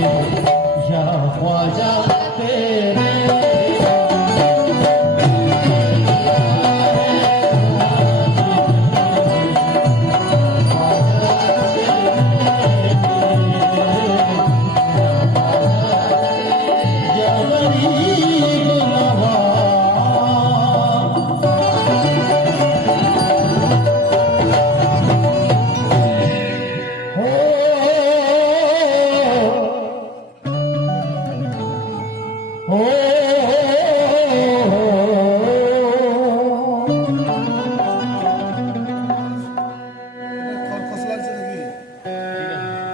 या ख्वाजा तेरे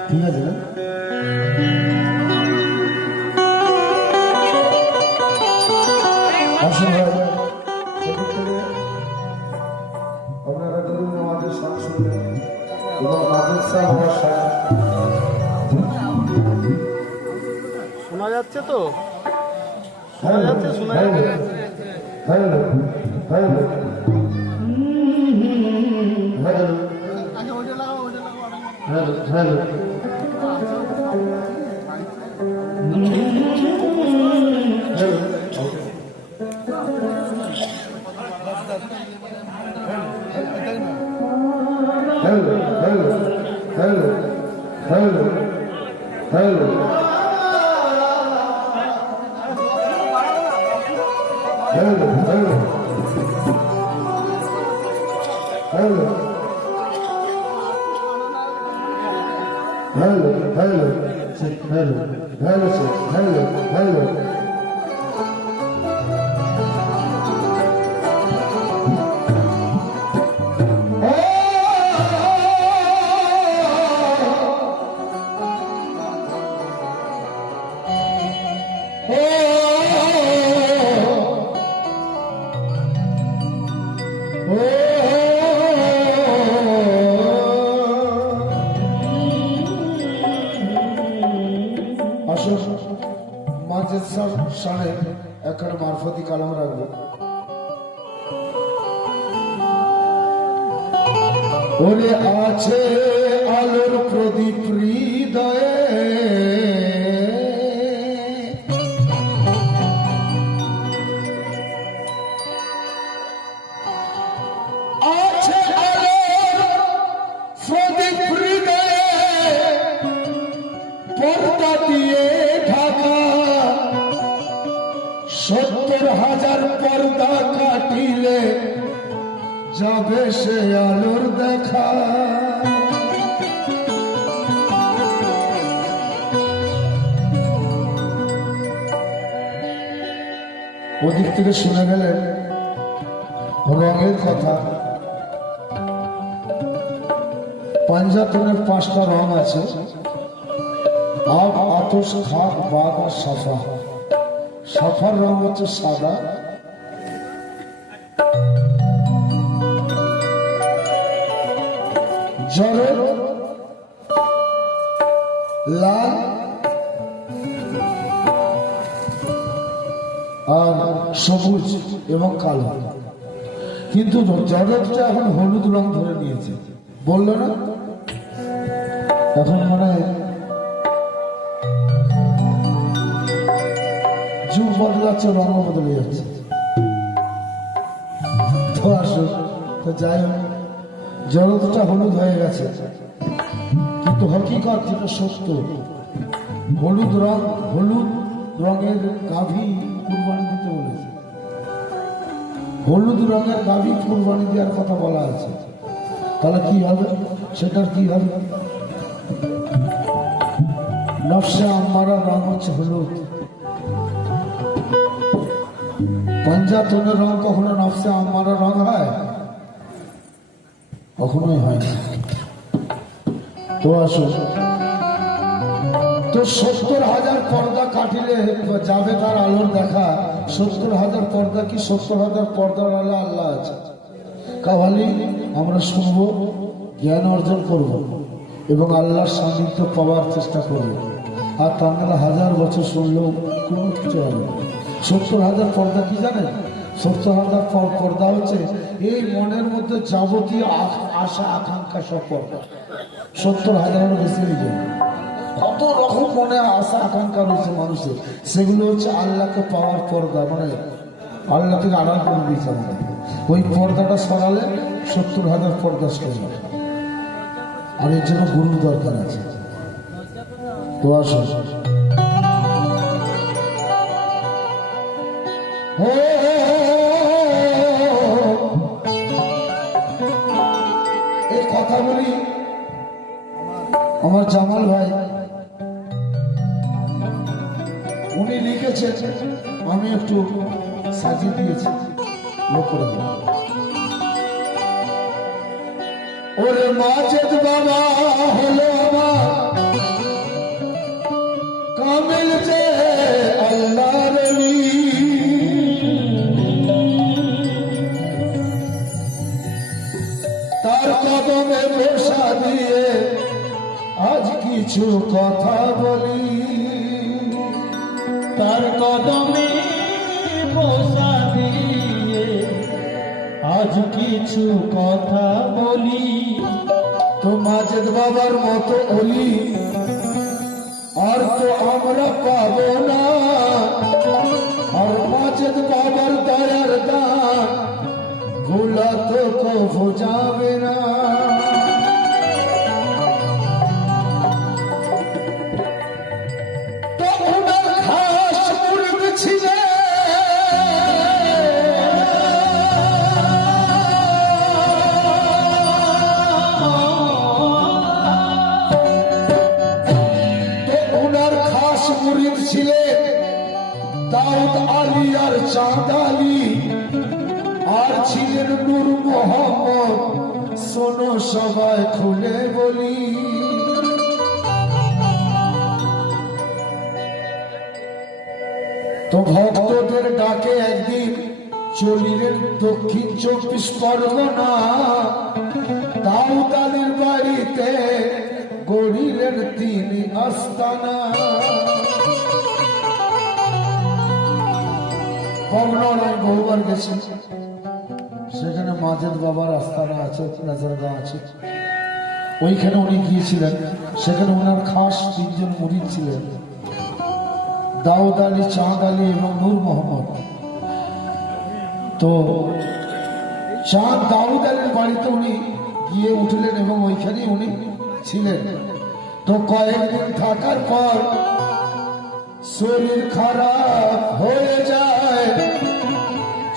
ঠিক আছে না? আপনারা ধরুন আমাদের সংসদে এবং মাদ্রাসা হওয়ার শোনা যাচ্ছে তো? শোনা যাচ্ছে, শোনা যাচ্ছে। Hello hello hello hello hello hello, hello, hello, hello, hello, hello, hello, hello, hello, hello, hello, hello, hello, hello. সামনে একটা মারফতি কালাম রাখবো। ওরে আছে আলোর প্রদীপ হৃদয়ে, আছে আলোর প্রদীপ হৃদয়ে, পর্দা দিয়ে ঢাকা ৭০,০০০ পর্দা কাটিলে যাবে সে আলোর দেখা। ওদিক থেকে শুনে গেলেন রঙের কথা। পাঞ্জাতনের ৫টা রং আছে, আব, আতশ, খাক, বাগ আর সাফা। সাফার রং হচ্ছে সাদা, জরের লাল আর সবুজ এবং কালো। কিন্তু জরেরটা এখন হলুদ রং ধরে নিয়েছে, বললো না? এখন মানে যুগ বদলে যাচ্ছে, রঙ বদলে যাচ্ছে। তো আসুন, তো যাই হোক, জগৎটা হলুদ হয়ে গেছে, কিন্তু হকিকত যেটা সত্য, হলুদ রঙের গাভী কুরবানি দিতে বলেছে। হলুদ রঙের গাভী কুরবানি দেওয়ার কথা বলা আছে। তাহলে কি হবে? সেটার কি হবে? নফসে আম্মারার রং হচ্ছে হলুদ। পাঞ্জাতনের রং কখনো নফসে আম্মারার রং হয়? কখনোই হয় না। তো আসুন, তো ৭০,০০০ পর্দা কাটিলে যাবে তার আলোর দেখা। ৭০,০০০ পর্দা কি? ৭০,০০০ পর্দার আলো আল্লাহ আছে। কাওয়ালি আমরা শুনবো, জ্ঞান অর্জন করব এবং আল্লাহর সান্নিধ্য পাওয়ার চেষ্টা করব। আর তা নাহলে ১০০০ বছর শুনলেও কোনো কিছু হবে না। ৭০,০০০ পর্দা কি জানেন? ৭০,০০০ পর্দা হচ্ছে এই মনের মধ্যে যাবতীয় আশা আকাঙ্ক্ষা সব পর্দা। ৭০,০০০ বেশি হয়ে যায়। কত রকম মনে আশা আকাঙ্ক্ষা রয়েছে মানুষের, সেগুলো হচ্ছে আল্লাহকে পাওয়ার পর্দা, মানে আল্লাহ থেকে আড়াল করে দিয়েছে আমাদের। ওই পর্দাটা সরালে 70,000 পর্দা সরে যাবে। আর এর জন্য গুরুর দরকার আছে। তো আসো এই কথা বলি, আমার জামাল ভাই উনি লিখেছেন, আমি একটু সাজিয়ে দিয়েছি, লোক করে দেব। ওরে মাজেদ বাবা হলো আমার কামিল যে আল্লাহর ওলি, তার কদমে বসা দিয়ে আজ কিছু কথা বলি, তার কদমে বসা দিয়ে আজ কিছু কথা বলি। তো মাজেদ বাবার মতো অলি আর তো আমরা পাবো না, আর মাজেদ বাবার দয়ার দান ভোলা তো কভু যাবে না। তো ওনার খাস মুরিদ ছিলেন মুরিদ ছিলেন দাউদ আলী আর চাঁদ আলী, আর ছিলেন নূর মোহাম্মদ, শোনো সবাই খুলে বলি। তো ভক্তদের ডাকে একদিন চলিলেন দক্ষিণ 24 পরগনা, দাউদ আলীর বাড়িতে গড়িলেন তিনি আস্তানা। পবনলায় বহুবার গেছি, সেখানে মাজেদ বাবার আস্তানা আছে, নাজারগাঁ আছে, ওইখানে উনি গিয়েছিলেন। সেখানে ওনার খাস 3 জন মুরিদ ছিলেন, দাউদ আলী, চাঁদ আলী এবং নূর মোহাম্মদ। তো চাঁদ দাউদ আলীর বাড়িতে উনি গিয়ে উঠলেন এবং ওইখানেই উনি ছিলেন। তো কয়েকদিন থাকার পর শরীর খারাপ হয়ে যায়,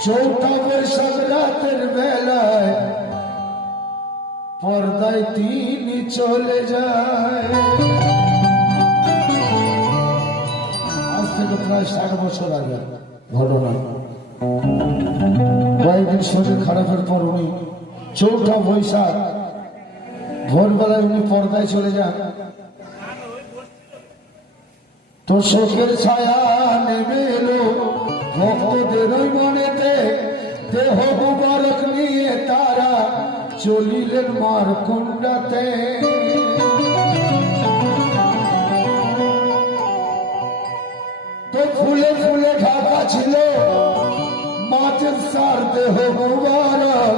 4 বৈশাখ রাতের বেলায় পর্দায় তিনি চলে যায়। আজ থেকে প্রায় 60 বছর আগে ঘটনা। কয়েকদিন শরীর খারাপের পর উনি 4 বৈশাখ ভোরবেলায় উনি পর্দায় চলে যান। তো শোকের ছায়া নেমে এলো ভক্তদের ওই মনেতে, দেহ মুবারক নিয়ে তারা চলিলেন মারকুণ্ডাতে। তো ফুলে ফুলে ঢাকা ছিল মাঝের সার দেহ মুবারক,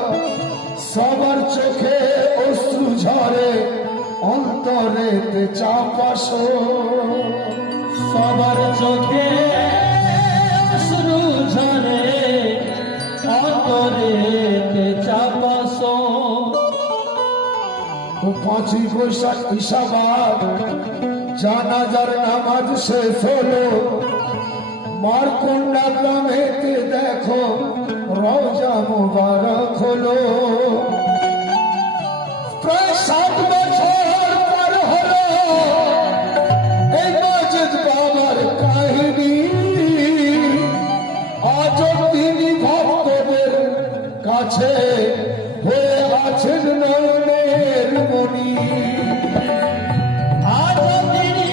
সবার চোখে অশ্রু ঝরে অন্তরেতে চাপাস, সবার চোখে অশ্রু ঝরে অন্তরেতে চাপাস। তো 5 বৈশাখ ইশাবাদ জানাজার নামাজ শেষ হলো, মারকুণ্ডা গ্রামেতে দেখো রওজা মুবারক হলো। প্রায় 7 বছর পর হলো এই মাজেদ বাবার কাহিনী, আজ তিনি ভক্তদের কাছে হয়ে আছেন নয়নের মণি। আজ তিনি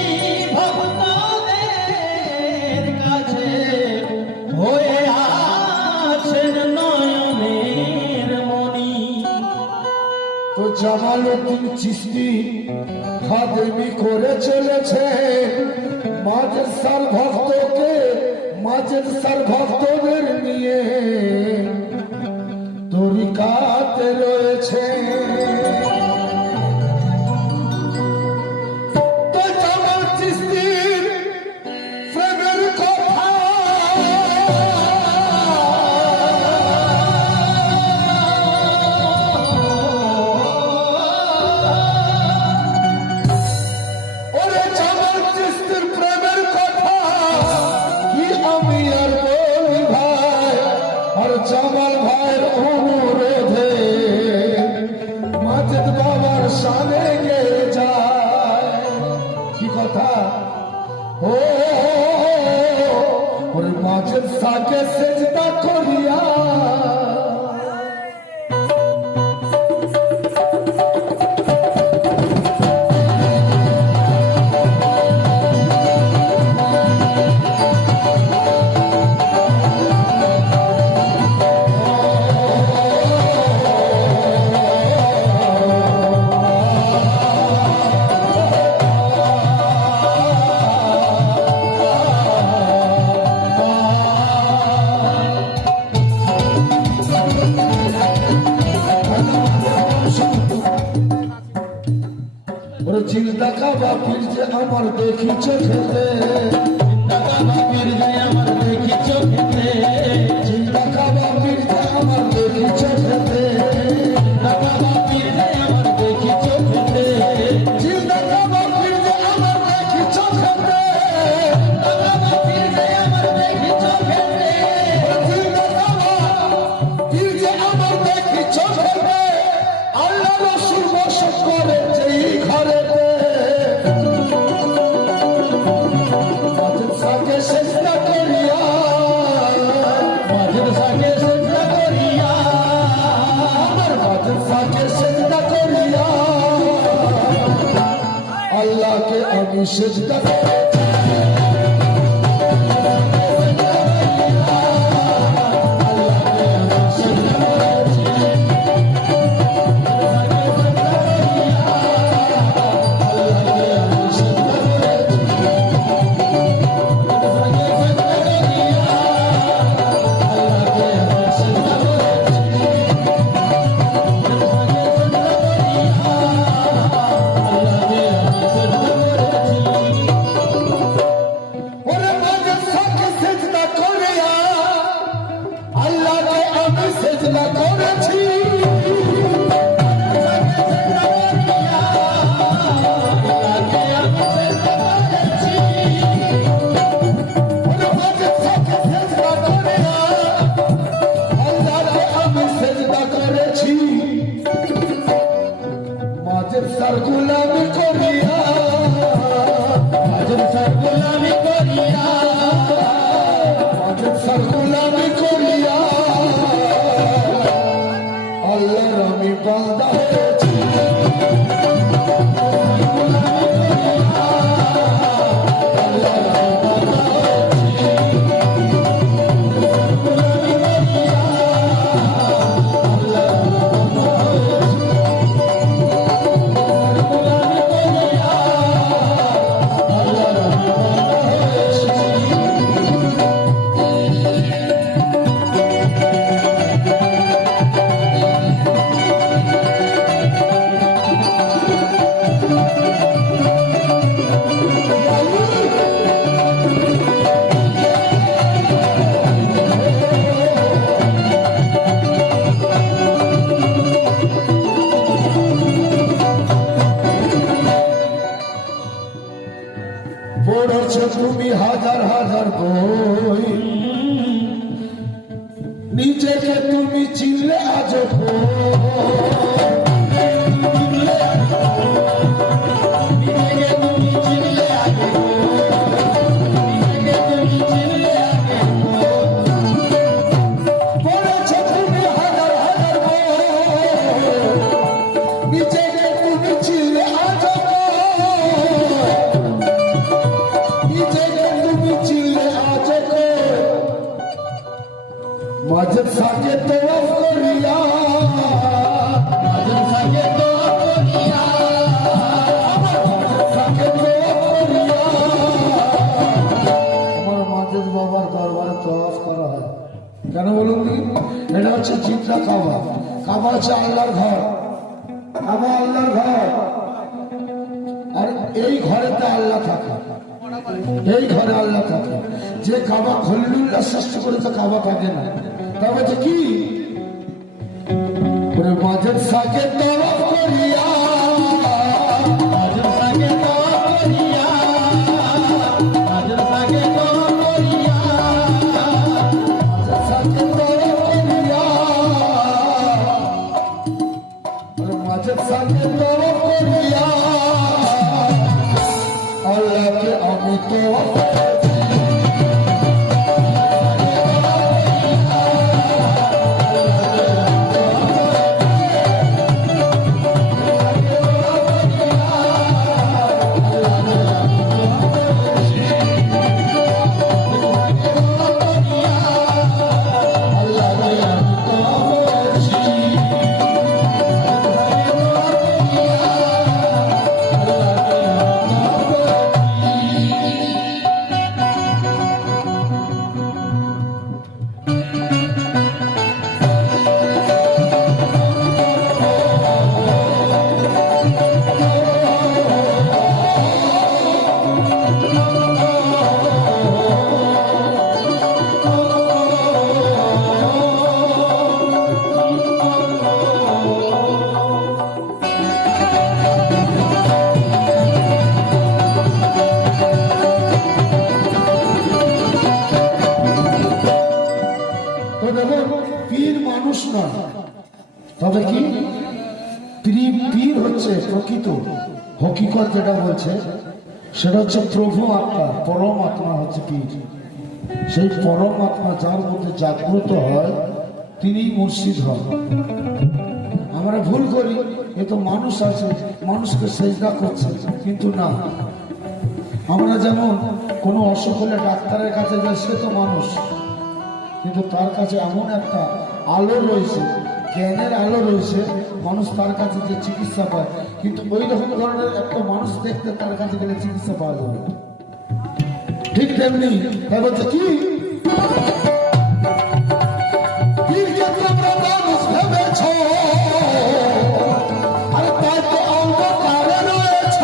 ভক্তদের কাছে হয়ে আছেন নয়নের মণি। তো জামালউদ্দিন চিশতি খাদেমি করে চলেছে মাজেদ সার ভক্তদের নিয়ে তরিকাতে রয়েছে। তো জামাল দেখা ও ওরে মাঝের সাকে সেজদা করিয়া চিন্তা কাবা পীর যে আমার দেখি চোখেতে বাবা পীর যে আমার দেখি চোখেতে, চিন্তা কাবা পীর যে আমার দেখি চোখেতে বাবা পীর যে আমার দেখি চোখেতে, চিন্তা কাবা পীর যে আমার দেখি চোখেতে বাবা পীর যে আমার দেখি চোখেতে, চিন্তা কাবা পীর যে আমার দেখি চোখেতে আল্লাহ রসুল বস করেছে এই ঘরেতে সাকে চেষ্টা করিয়া মাঝের সাকে সেজদা করিয়া, আমার মাদ্রাসাকে সেজদা করিয়া আল্লাহকে আমি সেজদা করেছি ওরে মাদ্রাসাকে সেজদা করিয়া আল্লাহকে আমি সেজদা করেছি ওরে মাদ্রাসাকে সেজদা করিয়া আল্লাহকে আমি সেজদা করেছি মাদ্রাসার গোলামি করিয়া মাঝের সার গোলামি করিয়া, মাদ্রাসার গোলামি করিয়া আল্লাহর আমি বান্দা হয়েছি পড়েছো তুমি হাজার হাজার বই নিজেকে তুমি চিনলে আজ নিজেকে তুমি চিনলে আগে, নিজেকে তুমি চিনলে আগে, পড়েছো তুমি হাজার হাজার বই নিজেকে তুমি চিনলে আজ নিজেকে তুমি চিনলে আজ মাঝে সাকে তোয়াফ করিয়া মাঝের সাকে দোয়া করিয়া, সাকে তোয়াফ করিয়া আমার মাঝে বাবার দরবারে তোয়াফ করা হয় কেন বলুন কি এটা হচ্ছে চিত্রা কাবা কাবা হচ্ছে আল্লাহর ঘর কাবা আল্লাহর ঘর আর এই ঘরেতে আল্লাহ থাকে এই ঘরে আল্লাহ থাকে যে কাবা খলিলুল্লাহ সৃষ্টি করেছে কাবা থাকে না তবে যে কি মাঝের সাকে তওয়াফ করিয়া মাঝের সাকে দোয়া করিয়া, মাঝের সাকে দোয়া করিয়া, সাকে তওয়াফ করিয়া মাঝের সাকে তওয়াফ করিয়া আল্লাহ के अब तो পীর মানুষ না, তবে কি পীর হচ্ছে প্রকৃত হকিকত যেটা বলছে সেটা হচ্ছে প্রভু আত্মা, পরম আত্মা হচ্ছে পীর। সেই পরম আত্মা যার মধ্যে জাগ্রত হয় তিনি মুর্শিদ হন। আমরা ভুল করি, এ তো মানুষ আছে, মানুষকে সেজদা করছে, কিন্তু না। আমরা যেমন কোনো অসুখ হলে ডাক্তারের কাছে যাই, সে তো মানুষ, কিন্তু তার কাছে এমন একটা আলো রয়েছে, জ্ঞানের আলো রয়েছে, মানুষ তার কাছে যে চিকিৎসা পায়। কিন্তু ওই রকম ধরনের একটা মানুষ দেখতে তার কাছে গেলে চিকিৎসা পাওয়া যাবে। ঠিক তেমনি তাই বলছে কি পীরকে তোমরা মানুষ ভেবেছ, আর তাই তো অন্ধকারে রয়েছ।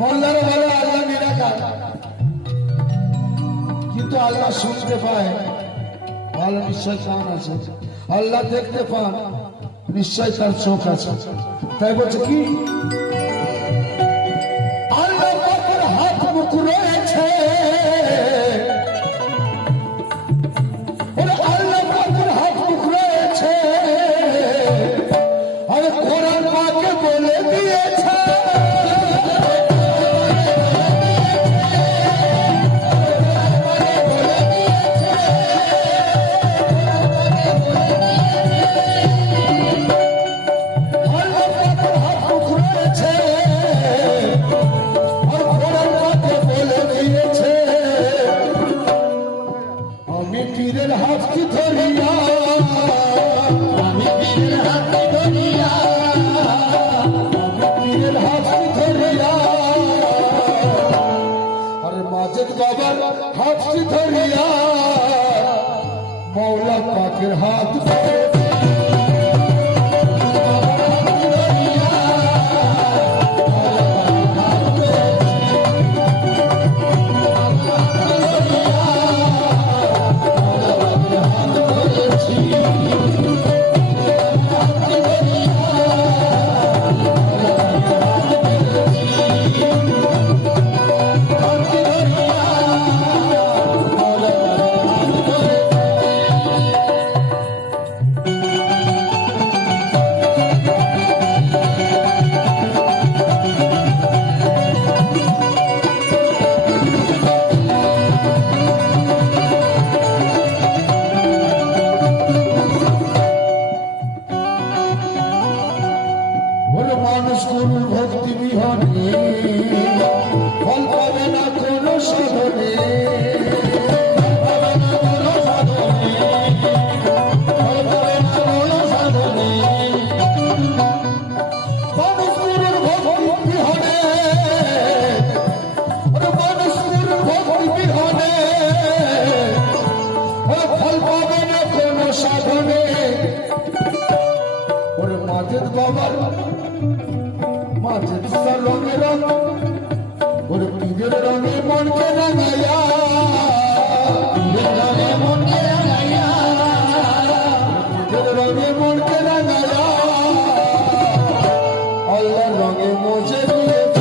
মোল্লারা বলে আল্লাহ নিরাকার, কিন্তু আল্লাহ শুনতে পায়, ভালো নিশ্চয় কান আছে। আল্লাহ দেখতে পান, নিশ্চয় তার চোখ আছে। তাই বলছে কি আল্লাহ পাকের হাত মুখ রয়েছে, আল্লাহ পাকের হাত মুখ রয়েছে, আর কোরআন পাকে বলে দিয়েছে বাবার হাত মানুষ গুরুর ভক্তি বিহনে ফল পাবে না কোনো সাধনে মানুষ গুরুর ভক্তি বিহনে মানুষ গুরুর ভক্তি বিহনে ফল পাবে না কোনো সাধনে ওরে মাঝের বাবার মাঝের রঙে রঙ ওরে পীরের রঙে মনকে রাঙাইয়া পীরের রঙে মনকে রাঙাইয়া পীরের রঙে মনকে রাঙাইয়া আল্লাহর রঙে মোজে দিয়েছে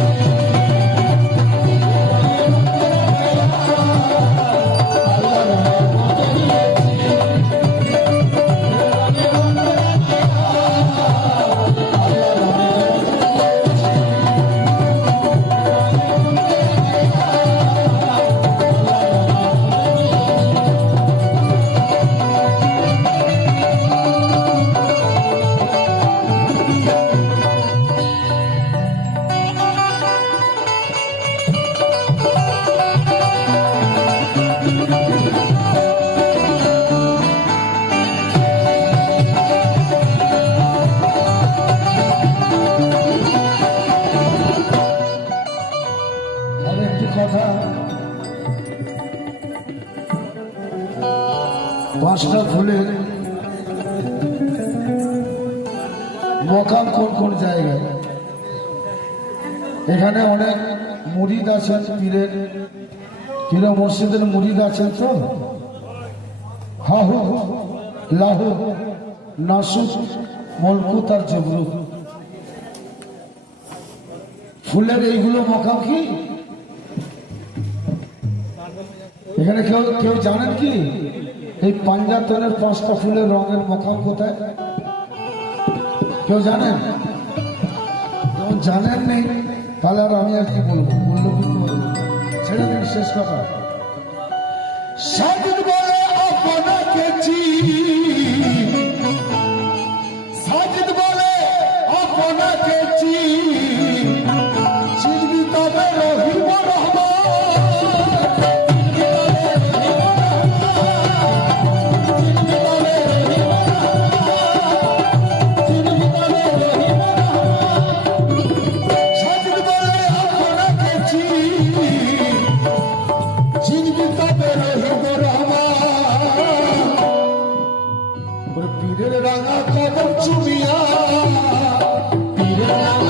কথা পাঁচটা ফুলের মকাম কোন কোন জায়গায় এখানে অনেক মুরিদ আছেন পীরের পীর মসজিদের মুরিদ আছেন তো হাহু লাহু নাসুক মলকুত আর জবরু ফুলের এইগুলো মকাম কি এখানে কেউ কেউ জানেন কি এই পাঞ্জাতনের পাঁচটা ফুলের রঙের মকাম কোথায় কেউ জানেন জানেন নেই তাহলে আর আমি আর কি বলবো বললো কিন্তু ছেড়ে দিন শেষ কথা সাজিদ বলে আপনাকে সাজিদ বলে আপনাকে চিনবি তবে রহিম পীরের রাঙা কদম চুমিয়া পীরের রাঙা